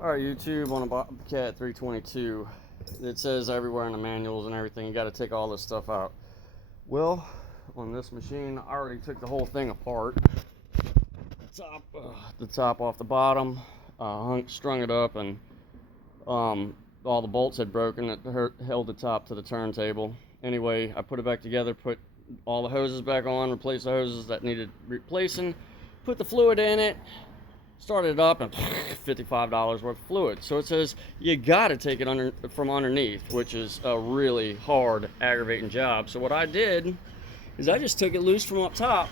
Alright, YouTube, on a Bobcat 322, it says everywhere in the manuals and everything, you got to take all this stuff out. Well, on this machine, I already took the whole thing apart. The top off the bottom, strung it up, and all the bolts had broken that held the top to the turntable. Anyway, I put it back together, put all the hoses back on, replaced the hoses that needed replacing, put the fluid in it, started it up, and $55 worth of fluid. So it says you gotta take it from underneath, which is a really hard, aggravating job. So what I did is I just took it loose from up top,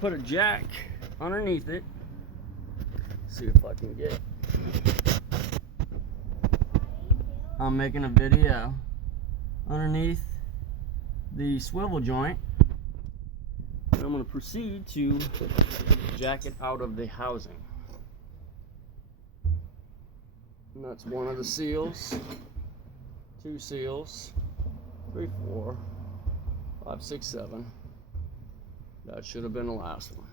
put a jack underneath it. See if I can get. I'm making a video underneath the swivel joint, and I'm going to proceed to jack it out of the housing. And that's one of the seals, 2 seals, 3, 4, 5, 6, 7. That should have been the last one.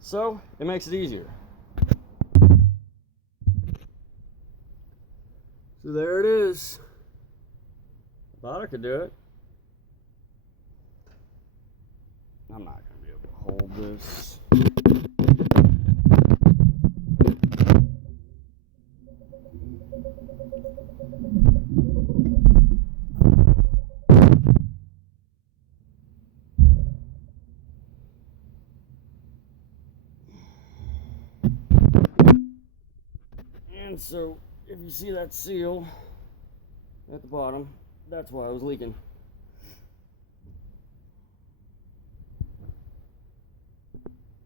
So it makes it easier. So there it is. Thought I could do it. I'm not going to be able to hold this. And so if you see that seal at the bottom, that's why I was leaking.